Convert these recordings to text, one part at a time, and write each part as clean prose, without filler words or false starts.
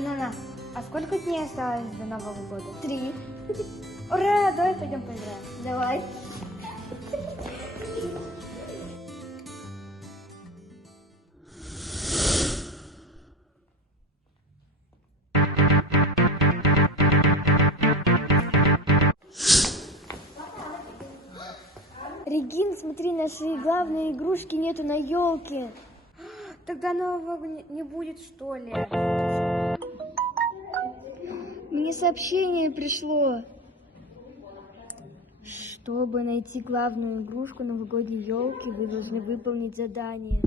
Нана, а сколько дней осталось до Нового года? 3. Ура, давай пойдем поиграем. Давай. Регина, смотри, нашей главной игрушки нету на елке. Тогда Нового не будет, что ли? Мне сообщение пришло. Чтобы найти главную игрушку новогодней елки, вы должны выполнить задание.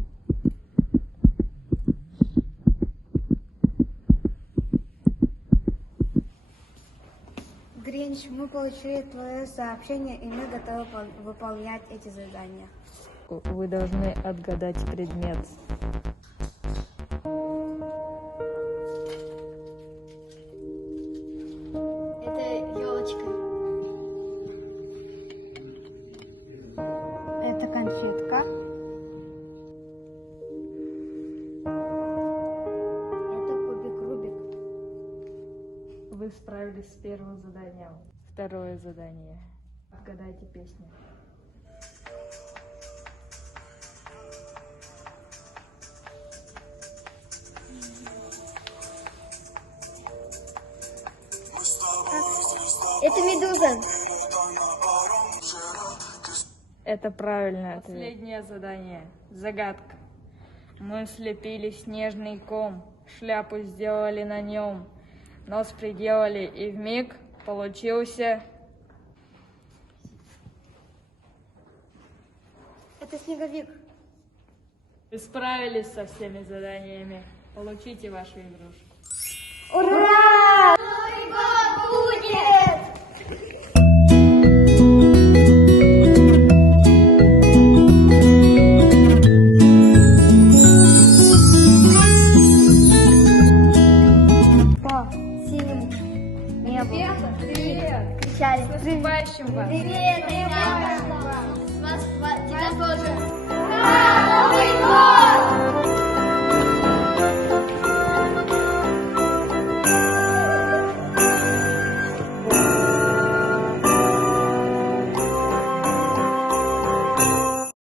Гринч, мы получили твое сообщение, и мы готовы выполнять эти задания. Вы должны отгадать предмет. Это елочка. Это конфетка. Это кубик Рубик. Вы справились с первым заданием. Второе задание. Отгадайте песню. Это медуза. Это правильный ответ. Последнее задание. Загадка. Мы слепили снежный ком, шляпу сделали на нем, нос приделали, и вмиг получился... Это снеговик. Вы справились со всеми заданиями. Получите вашу игрушку. Ура! Новый год будет! По синему небу. Привет! Кричали. С наступающим вас! Привет, ребята! Тебя тоже! Ура, Новый год!